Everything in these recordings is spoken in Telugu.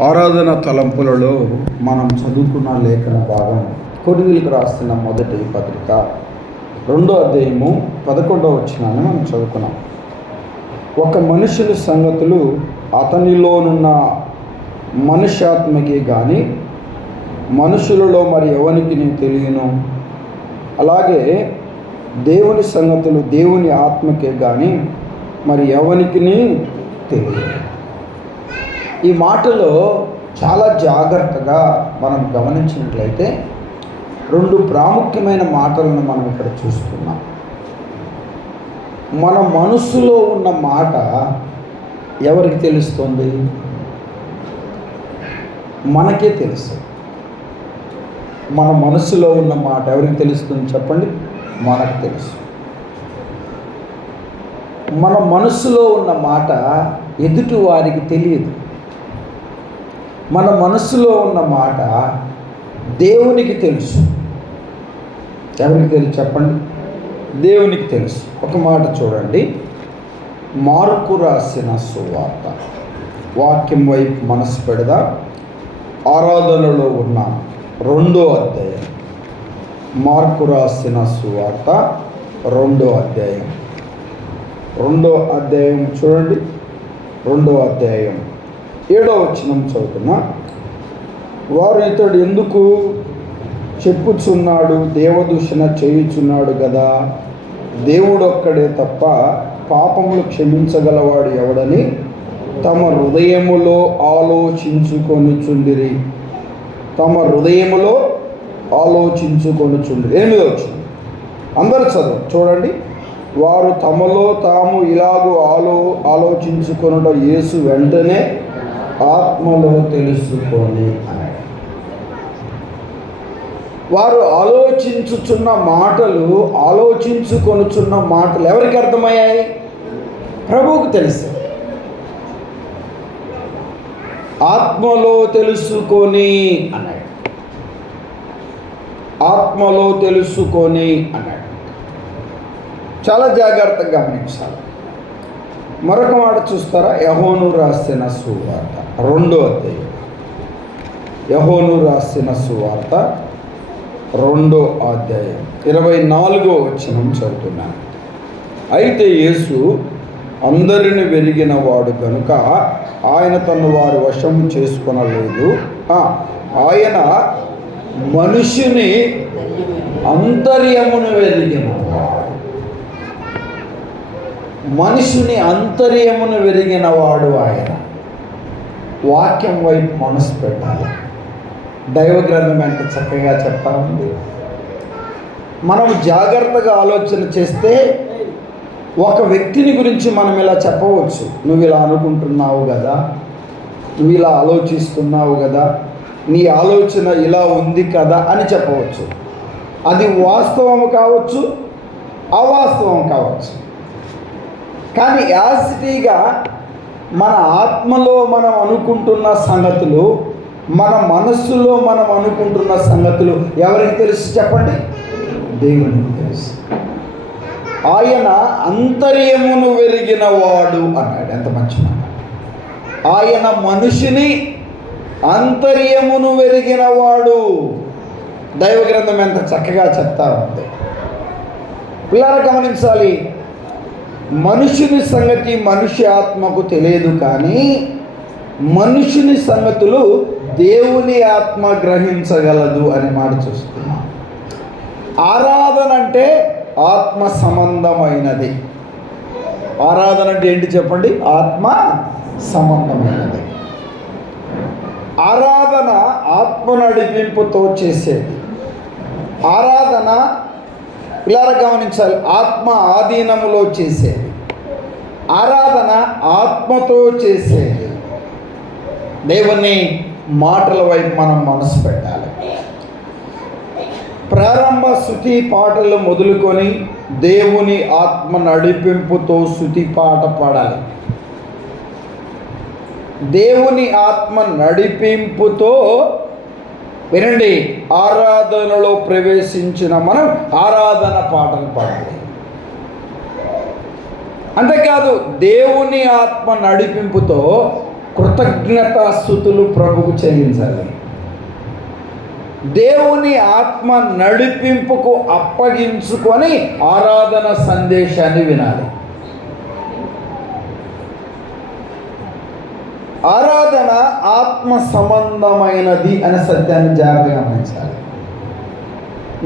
ఆరాధన తలంపులలో మనం చదువుకున్న లేఖన భాగం కొరిందులకు రాస్తున్న మొదటి పత్రిక. రెండో అధ్యాయము పదకొండవ వచ్చినాన్ని మనం చదువుకున్నాం. ఒక మనుషుని సంగతులు అతనిలోనున్న మనుష్యాత్మకి కానీ మనుషులలో మరి ఎవరికి నేను తెలియను? అలాగే దేవుని సంగతులు దేవుని ఆత్మకే కానీ మరి ఎవరికి తెలియదు ఈ మాటలో చాలా జాగ్రత్తగా మనం గమనించినట్లయితే రెండు ప్రాముఖ్యమైన మాటలను మనం ఇక్కడ చూస్తున్నాం. మన మనసులో ఉన్న మాట ఎవరికి తెలుస్తుంది? మనకే తెలుసు. మన మనసులో ఉన్న మాట ఎవరికి తెలుస్తుంది చెప్పండి? మనకు తెలుసు. మన మనసులో ఉన్న మాట ఎదుటి వారికి తెలియదు. మన మనసులో ఉన్న మాట దేవునికి తెలుసు. ఎవరికి తెలుసు చెప్పండి? దేవునికి తెలుసు. ఒక మాట చూడండి. మార్కు రాసిన సువార్త. వాక్యం వైపు మనసు పెడదా. ఆరాధనలో ఉన్న రెండో అధ్యాయం. మార్కు రాసిన సువార్త రెండో అధ్యాయం. రెండో అధ్యాయం చూడండి. రెండో అధ్యాయం. ఏడో వచ్చినం చదువుతున్నా వారు ఇతడు ఎందుకు చెప్పుచున్నాడు దేవదూషణ చేయుచున్నాడు కదా దేవుడు ఒక్కడే తప్ప పాపములు క్షమించగలవాడు ఎవడని తమ హృదయములో ఆలోచించుకొనిచుండిరి. తమ హృదయములో ఆలోచించుకొనిచుండిరి. ఎనిమిది వచ్చింది అందరు చదువు చూడండి. వారు తమలో తాము ఇలాగూ ఆలో ఆలోచించుకొనుట యేసు వెంటనే ఆత్మలో తెలుసుకొని అన్నాడు వారు ఆలోచించుచున్న మాటలు ఆలోచించుకొనుచున్న మాటలు ఎవరికి అర్థమయ్యాయి? ప్రభువుకు తెలుసు. ఆత్మలో తెలుసుకొని అన్నాడు ఆత్మలో తెలుసుకొని అన్నాడు చాలా జాగ్రత్తగా గమనించాలి. మరొక మాట చూస్తారా? యహోను రాసిన సువార్త. రెండో అధ్యాయం. యహోను రాసిన సువార్త రెండో అధ్యాయం. ఇరవై నాలుగో వచనం చదువుతున్నాను అయితే యేసు అందరిని వెలిగిన వాడు కనుక ఆయన తను వారి వశం చేసుకొనలేదు. ఆయన మనుషుని అంతర్యమును వెలిగినవాడు మనుషుని అంతర్యమును వెలిగిన వాడు ఆయన. వాక్యం వైపు మనసు పెట్టాలి. దైవ గ్రంథం ఎంత చక్కగా చెప్తా ఉంది మనం జాగ్రత్తగా ఆలోచన చేస్తే ఒక వ్యక్తిని గురించి మనం ఇలా చెప్పవచ్చు. నువ్వు ఇలా అనుకుంటున్నావు కదా. నువ్వు ఇలా ఆలోచిస్తున్నావు కదా. నీ ఆలోచన ఇలా ఉంది కదా అని చెప్పవచ్చు. అది వాస్తవం కావచ్చు అవాస్తవం కావచ్చు. కానీ యాసిటీగా మన ఆత్మలో మనం అనుకుంటున్న సంగతులు మన మనస్సులో మనం అనుకుంటున్న సంగతులు ఎవరికి తెలుసు చెప్పండి? దేవునికి తెలుసు. ఆయన అంతర్యమును వెరిగిన వాడు అన్నాడు. ఎంత మంచి మాట. ఆయన మనిషిని అంతర్యమును వెరిగిన వాడు. దైవ గ్రంథం ఎంత చక్కగా చెప్తా ఉంది. పిల్లలు గమనించాలి. మనుషుని సంగతి మనిషి ఆత్మకు తెలియదు కానీ మనుషుని సంగతులు దేవుని ఆత్మ గ్రహించగలదు అనే మాట చూస్తున్నాం. ఆరాధన అంటే ఆత్మ సంబంధమైనది. ఆరాధన అంటే ఏంటి చెప్పండి? ఆత్మ సంబంధమైనది. ఆరాధన ఆత్మ నడిపింపుతో చేసేది. ఆరాధన ఇలా గమనించాలి ఆత్మ ఆధీనములో చేసేది. ఆరాధన ఆత్మతో చేసేది. దేవుని మాటల వైపు మనం మనసు పెట్టాలి. ప్రారంభ శృతి పాటలు మొదలుకొని దేవుని ఆత్మ నడిపింపుతో శృతి పాట పాడాలి. దేవుని ఆత్మ నడిపింపుతో వినండి ఆరాధనలో ప్రవేశించిన మనం ఆరాధన పాటలు పాడాలి. అంతేకాదు దేవుని ఆత్మ నడిపింపుతో కృతజ్ఞతాస్థుతులు ప్రభుకు చెల్లించాలి. దేవుని ఆత్మ నడిపింపుకు అప్పగించుకొని ఆరాధన సందేశాన్ని వినాలి. ఆరాధన ఆత్మ సంబంధమైనది అనే సత్యాన్ని జాగ్రత్తగా గమనించాలి.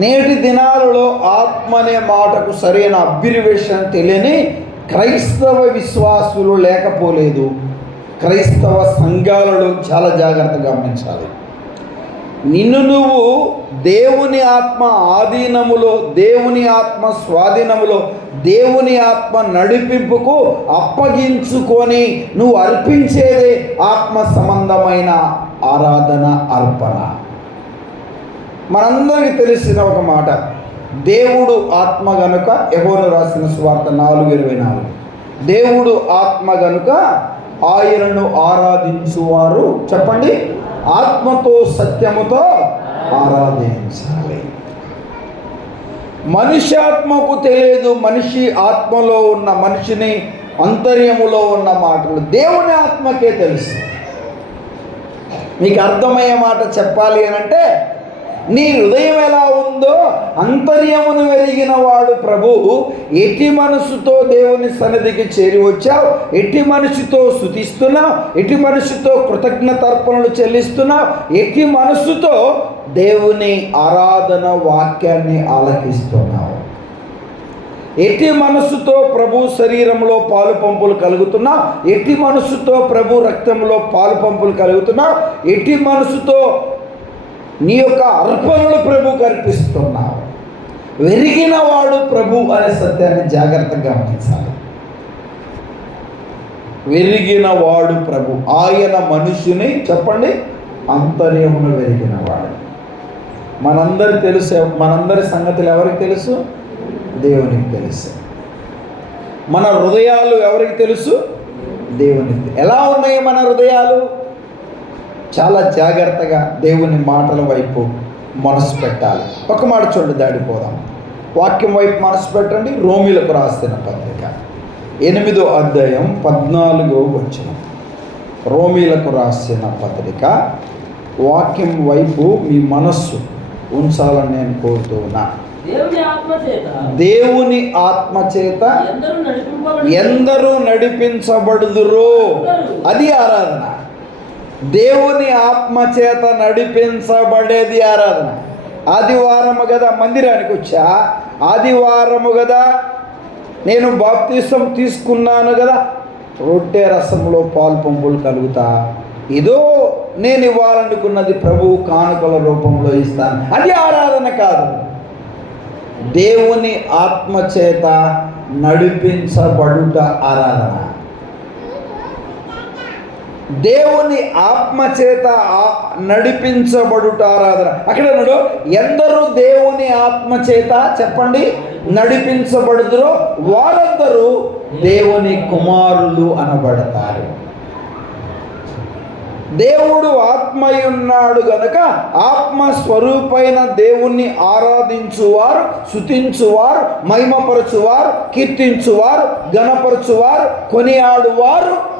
నేటి దినాలలో ఆత్మ అనే మాటకు సరైన అభిరివేషన్ తెలియని క్రైస్తవ విశ్వాసులు లేకపోలేదు. క్రైస్తవ సంఘాలలో చాలా జాగ్రత్తగా గమనించాలి. నిన్ను నువ్వు దేవుని ఆత్మ ఆధీనములో దేవుని ఆత్మ స్వాధీనములో దేవుని ఆత్మ నడిపింపుకు అప్పగించుకొని నువ్వు అర్పించేదే ఆత్మ సంబంధమైన ఆరాధన అర్పణ. మనందరికీ తెలిసిన ఒక మాట దేవుడు ఆత్మ గనుక ఎవరు రాసిన స్వార్థ నాలుగు ఇరవై నాలుగు. దేవుడు ఆత్మ గనుక ఆయనను ఆరాధించువారు. చెప్పండి. ఆత్మతో సత్యముతో ఆరాధించాలి మనిషి ఆత్మకు తెలియదు మనిషి ఆత్మలో ఉన్న మనిషిని అంతర్యములో ఉన్న మాటలు దేవుని ఆత్మకే తెలుసు. మీకు అర్థమయ్యే మాట చెప్పాలి అని అంటే నీ హృదయం ఎలా ఉందో అంతర్యమును వెలిగిన వాడు ప్రభు. ఎట్టి మనసుతో దేవుని సన్నిధికి చేరి వచ్చావు. ఎట్టి మనసుతో స్థుతిస్తున్నావు ఎట్టి మనసుతో కృతజ్ఞతర్పణలు చెల్లిస్తున్నావు. ఎట్టి మనసుతో దేవుని ఆరాధన వాక్యాన్ని ఆలకిస్తున్నావు. ఎట్టి మనస్సుతో ప్రభు శరీరంలో పాలు పంపులు కలుగుతున్నా ఎట్టి మనస్సుతో ప్రభు రక్తంలో పాలు పంపులు కలుగుతున్నా ఎట్టి మనస్సుతో నీ యొక్క అర్పణలు ప్రభు కల్పిస్తున్నావు వెరిగిన వాడు ప్రభు అనే సత్యాన్ని జాగ్రత్తగా గమనించాలి. వెరిగిన వాడు ప్రభు ఆయన మనుషుని చెప్పండి అంతర్యమును వెరిగిన వాడు మనందరి తెలుసు మనందరి సంగతులు ఎవరికి తెలుసు? దేవునికి తెలుసు. మన హృదయాలు ఎవరికి తెలుసు? దేవునికి. ఎలా ఉన్నాయి మన హృదయాలు? చాలా జాగ్రత్తగా దేవుని మాటల వైపు మనసు పెట్టాలి. ఒక మాట చూడండి దాడిపోదాం వాక్యం వైపు మనసు పెట్టండి. రోమిలకు రాసిన పత్రిక ఎనిమిదో అధ్యాయం పద్నాలుగో వచ్చిన రోమిలకు రాసిన పత్రిక వాక్యం వైపు మీ మనస్సు ఉంచాలని నేను కోరుతున్నా. దేవుని ఆత్మ చేత. దేవుని ఆత్మ చేత ఎందరూ నడిపింపబడి ఎందరూ నడిపించబడుదురో. అది ఆరాధన. దేవుని ఆత్మ చేత నడిపించబడేది ఆరాధన. ఆదివారము కదా మందిరానికి వచ్చా? ఆదివారము కదా నేను బాప్తీసం తీసుకున్నాను కదా రొట్టె రసంలో పాలు పంపులు కలుగుతా. ఇదో నేను ఇవ్వాలనుకున్నది ప్రభు కానుకల రూపంలో ఇస్తాను. అది ఆరాధన కాదు. దేవుని ఆత్మ చేత నడిపించబడుట ఆరాధన. దేవుని ఆత్మచేత నడిపించబడుట ఆరాధన అక్కడ అన్నాడు ఎందరూ దేవుని ఆత్మచేత చెప్పండి నడిపించబడుతురో వారందరూ దేవుని కుమారులు అనబడతారు. దేవుడు ఆత్మై ఉన్నాడు గనుక ఆత్మ స్వరూపైన దేవుణ్ణి ఆరాధించువారు శుతించువారు మహిమపరచువారు కీర్తించువారు గణపరచువారు కొనియాడువారు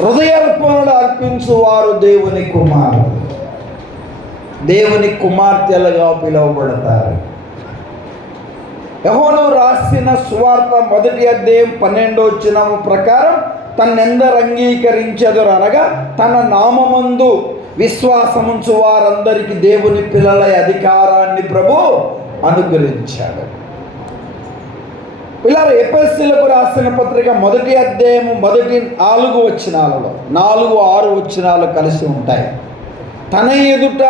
హృదయార్పణలు అర్పించువారు దేవుని కుమారుడు దేవుని కుమార్తెలుగా పిలువబడతారు. యహోను రాసిన సువార్త మొదటి అధ్యాయం పన్నెండో వచ్చిన ప్రకారం తన్నెందరు అంగీకరించదురు అనగా తన నామందు విశ్వాసముంచు వారందరికీ దేవుని పిల్లల అధికారాన్ని ప్రభు అనుగ్రహించాడు. ఇలా ఎపిఎస్సీలకు రాసిన పత్రిక మొదటి అధ్యాయము మొదటి నాలుగు వచ్చినాలలో నాలుగు ఆరు వచ్చినాలు కలిసి ఉంటాయి. తన ఎదుట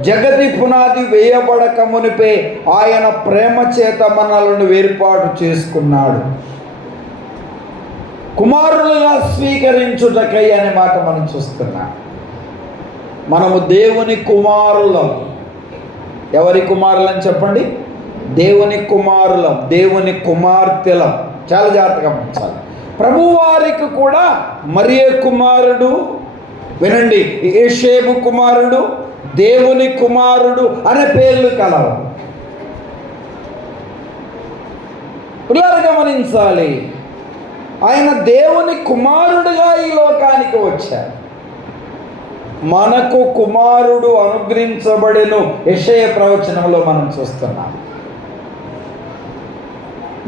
జగతి పునాది వేయబడక మునిపే ఆయన ప్రేమ చేత మనలను వేర్పాటు చేసుకున్నాడు. కుమారులుగా స్వీకరించుటకై అనే మాట మనం చూస్తున్నాం. మనము దేవుని కుమారులం. ఎవరి కుమారులని చెప్పండి? దేవుని కుమారులం దేవుని కుమార్తెలం. చాలా జాగ్రత్తగా ఉంచాలి. ప్రభువారికి కూడా మరియే కుమారుడు వినండి ఏషేబు కుమారుడు దేవుని కుమారుడు అనే పేర్లు కలవు. పిల్లలు గమనించాలి ఆయన దేవుని కుమారుడుగా ఈ లోకానికి వచ్చారు మనకు కుమారుడు అనుగ్రహించబడెను. యషయ ప్రవచనంలో మనం చూస్తున్నాం.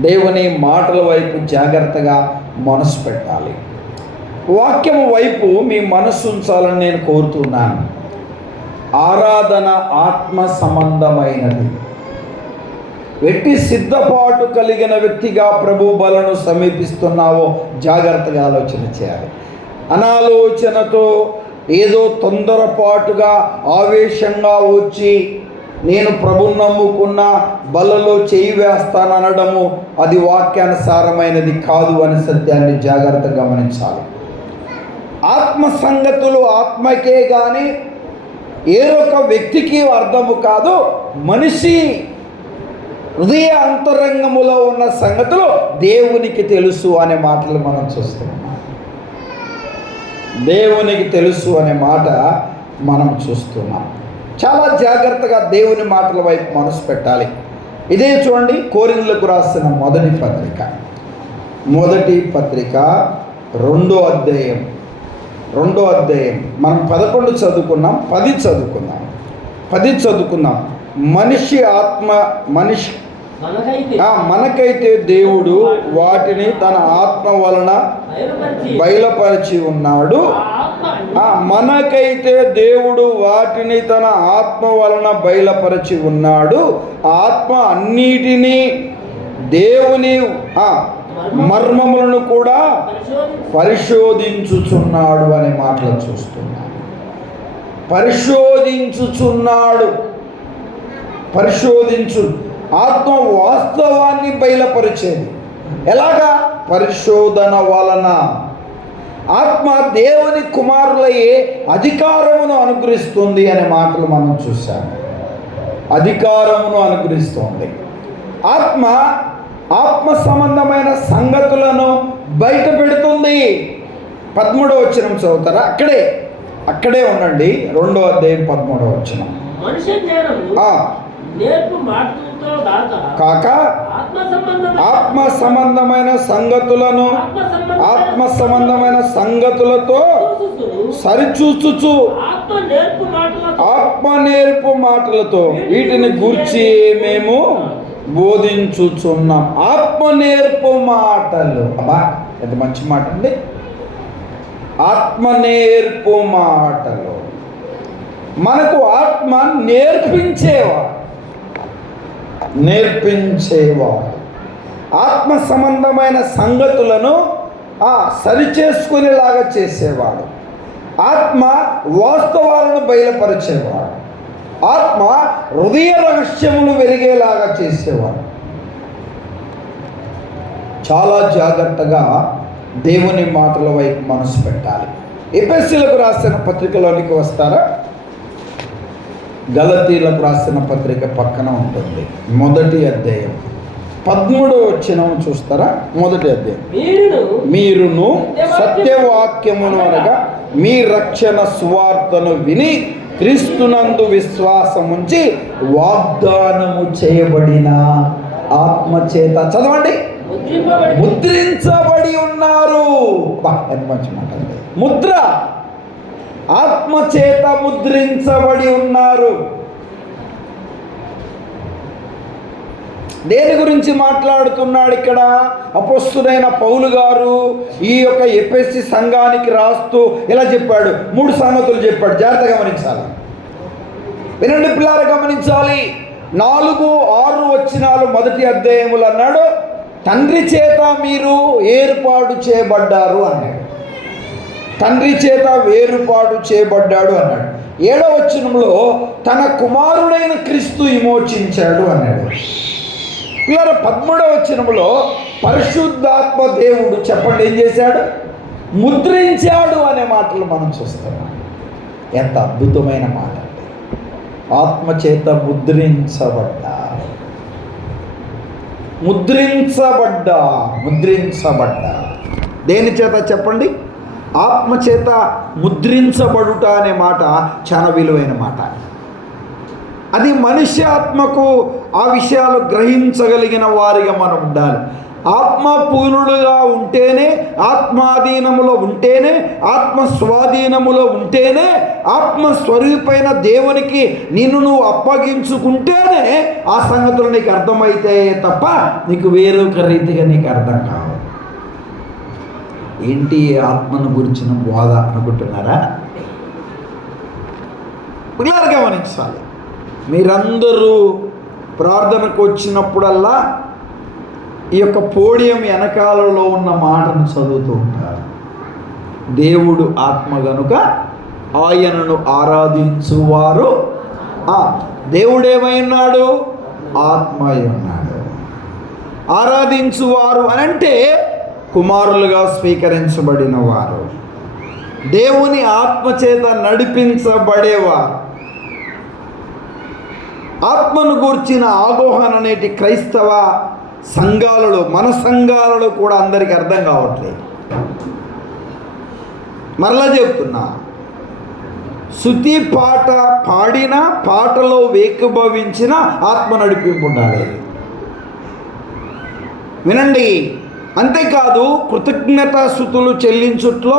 దేవుని మాటల వైపు జాగ్రత్తగా మనసు పెట్టాలి. వాక్యం వైపు మీ మనసు ఉంచాలని నేను కోరుతున్నాను. ఆరాధన ఆత్మ సంబంధమైనది. వెట్టి సిద్ధపాటు కలిగిన వ్యక్తిగా ప్రభు బలను సమీపిస్తున్నావో జాగ్రత్తగా ఆలోచన చేయాలి. అనాలోచనతో ఏదో తొందరపాటుగా ఆవేశంగా వచ్చి నేను ప్రభు నమ్ముకున్న బలలో చేయి వేస్తాననడము అది వాక్యానుసారమైనది కాదు అనే సత్యాన్ని జాగ్రత్తగా గమనించాలి. ఆత్మ సంగతులు ఆత్మకే కానీ ఏ ఒక వ్యక్తికి అర్థము కాదు మనిషి హృదయ అంతరంగములో ఉన్న సంగతులు దేవునికి తెలుసు అనే మాటలు మనం చూస్తున్నాం దేవునికి తెలుసు అనే మాట మనం చూస్తున్నాం. చాలా జాగ్రత్తగా దేవుని మాటల వైపు మనసు పెట్టాలి. ఇదే చూడండి కోరిందులకు రాసిన మొదటి పత్రిక. మొదటి పత్రిక రెండో అధ్యాయం. రెండో అధ్యాయం. మనం పదకొండు చదువుకున్నాం పది చదువుకున్నాం. పది చదువుకున్నాం. మనిషి ఆత్మ మనిషి మనకైతే దేవుడు వాటిని తన ఆత్మ వలన బయలుపరిచి ఉన్నాడు. మనకైతే దేవుడు వాటిని తన ఆత్మ వలన బయలుపరిచి ఉన్నాడు. ఆత్మ అన్నిటినీ దేవుని మర్మములను కూడా పరిశోధించుచున్నాడు అనే మాటలు చూస్తున్నాడు. పరిశోధించుచున్నాడు. పరిశోధించు ఆత్మ వాస్తవాన్ని బయలుపరిచేది. ఎలాగా? పరిశోధన వలన. ఆత్మ దేవుని కుమారులయ్యే అధికారమును అనుగ్రహిస్తుంది అనే మాటలు మనం చూసాము అధికారమును అనుగ్రహిస్తుంది. ఆత్మ ఆత్మ సంబంధమైన సంగతులను బయట పెడుతుంది. పదమూడవ వచనం చదువుతారా? అక్కడే అక్కడే ఉండండి. రెండో అధ్యాయం పదమూడవ దాక కాక ఆత్మ సంబంధమైన సంగతులను ఆత్మ సంబంధమైన సంగతులతో చూచుచు సరిచూచుచు ఆత్మ నేర్పు మాటలతో ఆత్మ నేర్పు మాటలతో వీటిని గూర్చి మేము బోధించుచున్నాం. ఆత్మ నేర్పు మాటలు. అబ్బా ఎంత మంచి మాట అండి. ఆత్మ నేర్పు మాటలు. మనకు ఆత్మ నేర్పించేవాడు. నేర్పించేవాడు ఆత్మ సంబంధమైన సంగతులను సరిచేసుకునేలాగా చేసేవాడు. ఆత్మ వాస్తవాలను బయలుపరిచేవాడు. ఆత్మ హృదయ రహస్యములు వెలిగేలాగా చేసేవాడు. చాలా జాగ్రత్తగా దేవుని మాటల వైపు మనసు పెట్టాలి. ఎపిఎస్సీలకు రాసిన పత్రికలోనికి వస్తారా? గలతీలకు రాసిన పత్రిక పక్కన ఉంటుంది. మొదటి అధ్యాయం. పదమూడవ వచ్చిన చూస్తారా? మొదటి అధ్యాయం. మీరును సత్యవాక్యమును అనగా మీ రక్షణ సువార్తను విని క్రీస్తునందు విశ్వాసముంచి వాగ్దానము చేయబడిన ఆత్మచేత చదవండి. ముద్రించబడి ఉన్నారు. మంచి మాట ముద్ర. ఆత్మచేత ముద్రించబడి ఉన్నారు. దేని గురించి మాట్లాడుతున్నాడు ఇక్కడ? అపస్తుడైన పౌలు గారు ఈ యొక్క ఎపిఎస్సి సంఘానికి రాస్తూ ఇలా చెప్పాడు? మూడు సంగతులు చెప్పాడు. జాగ్రత్త గమనించాలి. వినండి పిల్లలు గమనించాలి. నాలుగు ఆరు వచ్చినాలు మొదటి అధ్యాయములు అన్నాడు తండ్రి చేత మీరు ఏర్పాటు చేయబడ్డారు అన్నాడు. తండ్రి చేత వేరుపాటు చేయబడ్డాడు అన్నాడు. ఏడవ వచనంలో తన కుమారుడైన క్రీస్తు విమోచించాడు అన్నాడు. పిల్లల పదమూడవ వచనంలో పరిశుద్ధాత్మ దేవుడు చెప్పండి ఏం చేశాడు? ముద్రించాడు అనే మాటలు మనం చూస్తున్నాం. ఎంత అద్భుతమైన మాట అండి. ఆత్మచేత ముద్రించబడ్డా ముద్రించబడ్డా ముద్రించబడ్డా దేని చేత చెప్పండి? ఆత్మ చేత ముద్రించబడుట అనే మాట చాలా విలువైన మాట. అది మనిషి ఆత్మకు ఆ విషయాలు గ్రహించగలిగిన వారిగా మనం ఉండాలి. ఆత్మపూర్ణులుగా ఉంటేనే ఆత్మాధీనములో ఉంటేనే ఆత్మ స్వాధీనములో ఉంటేనే ఆత్మస్వరూపైన దేవునికి నిన్ను నువ్వు అప్పగించుకుంటేనే ఆ సంగతులు నీకు అర్థమైతే తప్ప నీకు వేరొక రీతిగా నీకు అర్థం కావు. ఏంటి ఆత్మను గురించిన బోధ అనుకుంటున్నారా? పిల్లలు గమనించాలి. మీరందరూ ప్రార్థనకు వచ్చినప్పుడల్లా ఈ యొక్క పోడియం వెనకాలలో ఉన్న మాటను చదువుతూ ఉంటారు. దేవుడు ఆత్మ గనుక ఆయనను ఆరాధించువారు. వారు దేవుడేమైనాడు? ఉన్నాడు ఆత్మ అయి ఉన్నాడు. ఆరాధించువారు అని అంటే కుమారులుగా స్వీకరించబడిన వారు దేవుని ఆత్మచేత నడిపించబడేవారు. ఆత్మను గూర్చిన ఆగోహన అనేటి క్రైస్తవ సంఘాలలో మన సంఘాలలో కూడా అందరికీ అర్థం కావట్లేదు. మరలా చెప్తున్నా శృతి పాట పాడిన పాటలో వేకభవించిన ఆత్మ నడిపింపు ఉండాలి. వినండి అంతేకాదు కృతజ్ఞత స్థుతులు చెల్లించుట్లో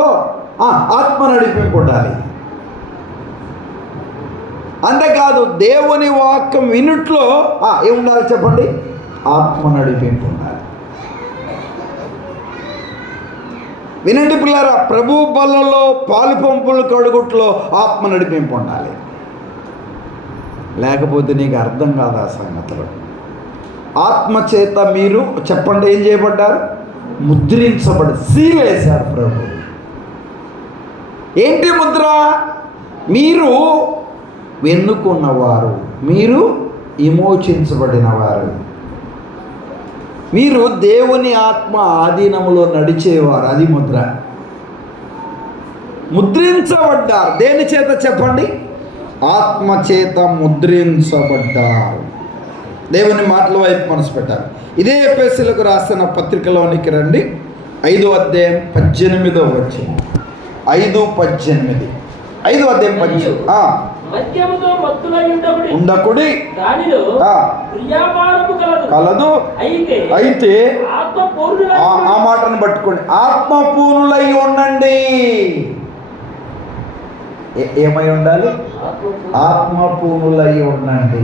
ఆత్మ నడిపింపు ఉండాలి అంతేకాదు దేవుని వాక్యం వినుట్లో ఏముండాలి చెప్పండి? ఆత్మ నడిపింపు ఉండాలి వినండి పిల్లరా ప్రభు బలలో పాలు పంపులు కడుగుట్లో ఆత్మ నడిపింపు ఉండాలి లేకపోతే నీకు అర్థం కాదు ఆ సంగతులు. ఆత్మ చేత మీరు చెప్పండి ఏం చేయబడ్డారు? ముద్రించబడి సీల్ వేశారు ప్రభు. ఏంటి ముద్ర? మీరు వెన్నుకున్నవారు మీరు విమోచించబడినవారు. మీరు దేవుని ఆత్మ ఆధీనములో నడిచేవారు అది ముద్ర. ముద్రించబడ్డారు. దేని చేత చెప్పండి? ఆత్మ చేత ముద్రించబడ్డారు. దేవుని మాటల వైపు మనసు పెట్టారు ఇదే ఎపిఎస్సీలకు రాసిన పత్రికలోనికి రండి. ఐదో అధ్యాయం పద్దెనిమిదో వచ్చింది ఐదు పద్దెనిమిది. ఐదో అధ్యాయం పద్దెనిమిది. ఉండకుడి. కలదు. అయితే ఆ మాటను పట్టుకోండి. ఆత్మపూర్ణులై ఉండండి. ఏమై ఉండాలి? ఆత్మపూర్ణులై ఉండండి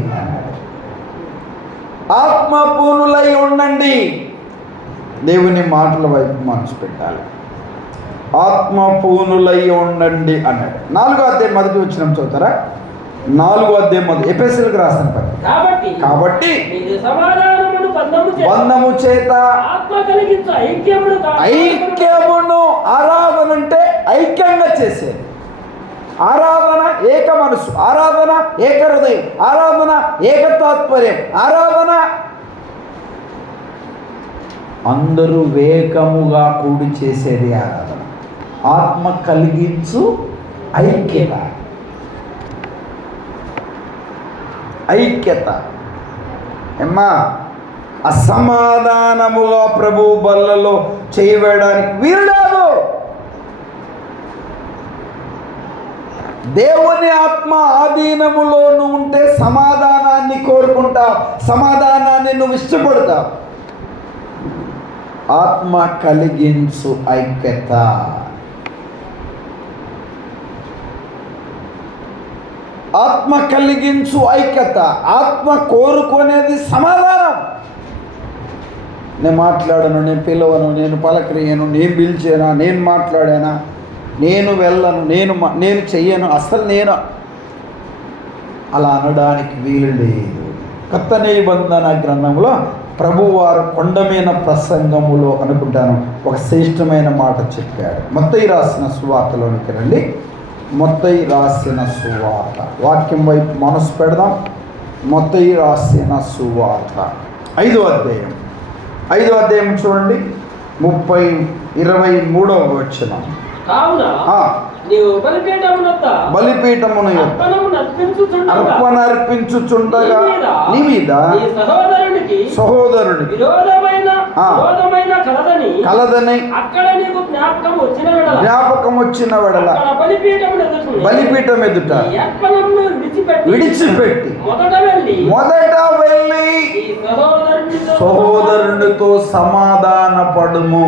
ఆత్మపూర్ణులై ఉండండి. దేవుని మాటల వైపు మనసు పెట్టాలి. ఆత్మపూర్ణులై ఉండండి అన్నాడు. నాలుగో అధ్యాయం మొదటి వచ్చిన చదువుతారా? నాలుగో అధ్యాయం మొదటి ఎపిఎస్ఎల్కి రాసిన పత్రిక కాబట్టి బంధము చేత బంధము చేత ఆత్మ కలిగించు ఐక్యమును కా- ఐక్యమును ఆరాధన అంటే ఐక్యంగా చేసేది. ఆరాధన ఏక మనసు ఆరాధన ఏక హృదయం ఆరాధన ఏక తాత్పర్యం ఆరాధన అందరూ వేగముగా కూడి చేసేది ఆరాధన. ఆత్మ కలిగించు ఐక్యత. ఐక్యత. ఎమ్మా అసమాధానముగా ప్రభు బల్లలో చేయవేయడానికి వీలు దేవుని ఆత్మ ఆధీనములో నువ్వు ఉంటే సమాధానాన్ని కోరుకుంటా సమాధానాన్ని నువ్వు ఇష్టపడతా. ఆత్మ కలిగించు ఐక్యత. ఆత్మ కలిగించు ఐక్యత. ఆత్మ కోరుకునేది సమాధానం. నేను మాట్లాడను నేను పిలవను నేను పలకరియను నేను పిలిచానా నేను మాట్లాడానా? నేను వెళ్ళను నేను నేను చెయ్యను అసలు నేను అలా అనడానికి వీలు లేదు. కొత్త నిబంధన గ్రంథంలో ప్రభువారు కొండమైన ప్రసంగములో అనుకుంటాను. ఒక శ్రేష్టమైన మాట చెప్పాడు. మొత్తయి రాసిన సువార్తలోనికి రండి. మొత్తయి రాసిన సువార్త. వాక్యం వైపు మనసు పెడదాం. మొత్తయి రాసిన సువార్త. ఐదో అధ్యాయం. ఐదో అధ్యాయం చూడండి. ముప్పై ఇరవై మూడవ వచ్చిన కావున బలిపీఠమును అర్పణ అర్పించుచుండగా నీ మీద. నీ సహోదరునికి సహోదరుడి విరోధమైన ఆ. విరోధమైన కలదని జ్ఞాపకం వచ్చిన వెడల. బలిపీఠం ఎదుట. విడిచిపెట్టి మొదట వెళ్ళి సహోదరునితో సమాధాన పడుము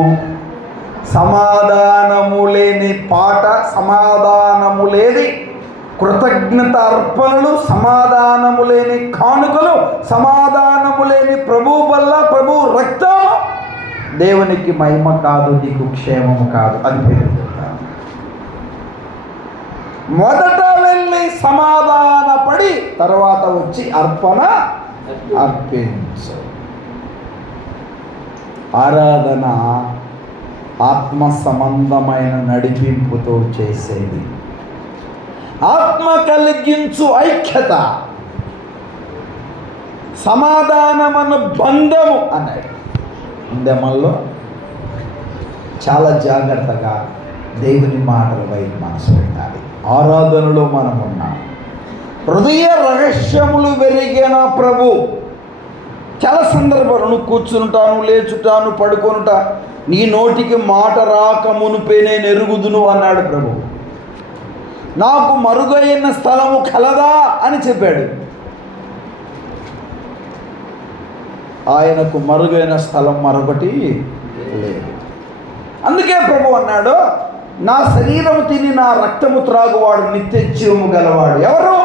సమాధానము లేని పాట సమాధానము లేని కృతజ్ఞత అర్పణలు సమాధానము లేని కానుకలు సమాధానము లేని ప్రభు వల్ల ప్రభు రక్తం దేవునికి మహిమ కాదు నీకు క్షేమము కాదు అని పేరు మొదట వెళ్ళి సమాధాన పడి తర్వాత వచ్చి అర్పణ అర్పించు. ఆరాధన ఆత్మ సంబంధమైన నడిపింపుతో చేసేది. ఆత్మ కలిగించు ఐక్యత సమాధానమను బంధము అన్నాడు ఉందేమల్లో చాలా జాగ్రత్తగా దేవుని మాటల వైపు మనసు పెట్టాలి. ఆరాధనలో మనం ఉన్నాం. హృదయ రహస్యములు వెరిగిన ప్రభు. చాలా సందర్భాలు నువ్వు కూర్చుంటాను లేచుటాను పడుకొనుట. నీ నోటికి మాట రాక మునుపే నేను ఎరుగుదును అన్నాడు ప్రభు. నాకు మరుగైన స్థలము కలదా అని చెప్పాడు. ఆయనకు మరుగైన స్థలం మరొకటి లేదు. అందుకే ప్రభు అన్నాడు నా శరీరము తిని నా రక్తము త్రాగువాడు నిత్య జీవము గలవాడు. ఎవరు?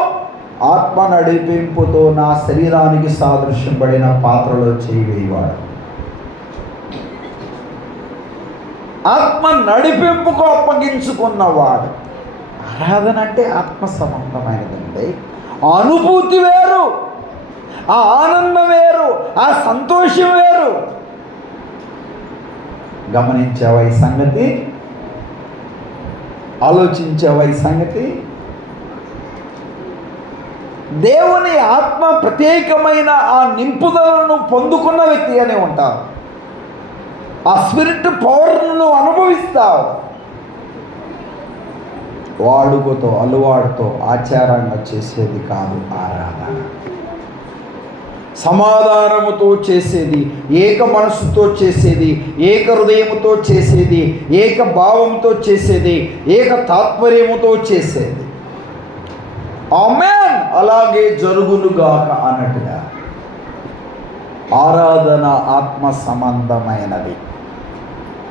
ఆత్మ నడిపింపుతో నా శరీరానికి సాదృశ్యం పడిన పాత్రలో చేయవేవాడు ఆత్మ నడిపింపుకు అప్పగించుకున్నవాడు. ఆరాధన అంటే ఆత్మ సంబంధమైనదండి. ఆ అనుభూతి వేరు ఆ ఆనందం వేరు ఆ సంతోషం వేరు. గమనించావా ఈ సంగతి? ఆలోచించావా ఈ సంగతి? దేవుని ఆత్మ ప్రత్యేకమైన ఆ నింపుదలను పొందుకున్న వ్యక్తిగానే ఉంటారు. ఆ స్పిరిట్ పవర్ను అనుభవిస్తావు. వాడుకతో అలవాటుతో ఆచారంగా చేసేది కాదు ఆరాధన. సమాధానముతో చేసేది ఏక మనసుతో చేసేది ఏక హృదయముతో చేసేది ఏక భావంతో చేసేది ఏక తాత్పర్యముతో చేసేది. ఆమెన్! అలాగే జరుగునుగాక అన్నట్టుగా. ఆరాధన ఆత్మ సంబంధమైనది.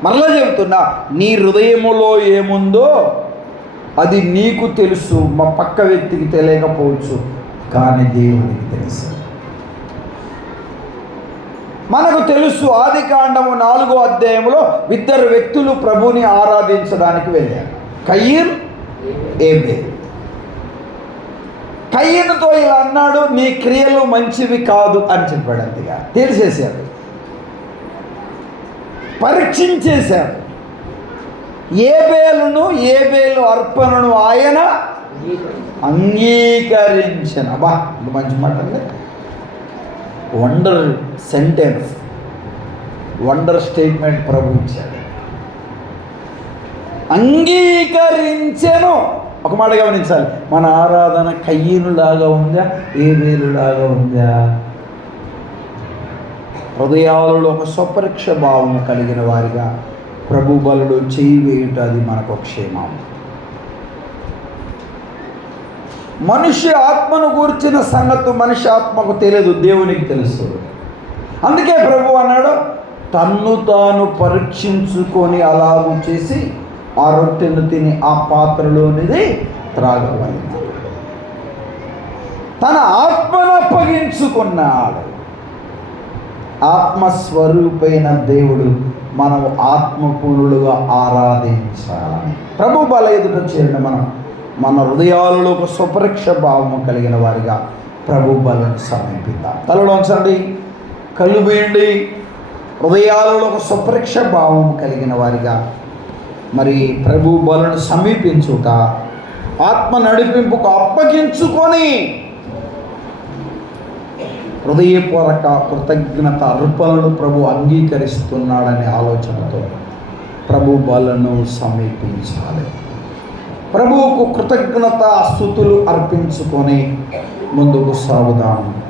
మరలా చెబుతున్నా నీ హృదయములో ఏముందో అది నీకు తెలుసు మా పక్క వ్యక్తికి తెలియకపోవచ్చు కానీ దేవునికి తెలుసు. మనకు తెలుసు ఆది కాండము నాలుగో అధ్యాయంలో ఇద్దరు వ్యక్తులు ప్రభుని ఆరాధించడానికి వెళ్ళారు. కయ్యన్ ఏబే. కయ్యనుతో ఇలా అన్నాడు నీ క్రియలు మంచివి కాదు అని చెప్పాడు అంతగా తెలిసేశాడు పరీక్షించేశాడు ఏబేలును ఏబేలు అర్పణను ఆయన అంగీకరించిన. అబ్బా మంచి మాట వండర్ సెంటెన్స్ వండర్ స్టేట్మెంట్ ప్రభు ఇచ్చాడు. అంగీకరించెను. ఒక మాట గమనించాలి. మన ఆరాధన కయ్యనులాగా ఉందా? ఏబేలులాగా ఉందా? హృదయాలలో ఒక స్వపరీక్ష భావం కలిగిన వారిగా ప్రభు బలుడు చేయి వేయుట అది మనకు క్షేమం. మనిషి ఆత్మను గూర్చిన సంగతి మనిషి ఆత్మకు తెలియదు దేవునికి తెలుసు. అందుకే ప్రభు అన్నాడు తన్ను తాను పరీక్షించుకొని అలాగూ చేసి ఆ రొట్టెను తిని ఆ పాత్రలోనిది త్రాగవాలి తన ఆత్మను అప్పగించుకున్నాడు. ఆత్మస్వరూపైన దేవుడు మనం ఆత్మపూర్ణులుగా ఆరాధించాలని. ప్రభు బల ఎదుట చేరిన మనం మన హృదయాలలో ఒక స్వపరీక్ష భావము కలిగిన వారిగా ప్రభు బలను సమీపిద్దాం. తలలో ఉంచండి కళ్ళు వేయండి. హృదయాలలో ఒక స్వపరీక్ష భావం కలిగిన వారిగా మరి ప్రభు బలను సమీపించుట ఆత్మ నడిపింపుకు అప్పగించుకొని హృదయపూర్వక కృతజ్ఞత అర్పణలు ప్రభు అంగీకరిస్తున్నాడనే ఆలోచనతో ప్రభు బలను సమీపించాలి. ప్రభువుకు కృతజ్ఞత స్థుతులు అర్పించుకొని ముందుకు సాగుదాము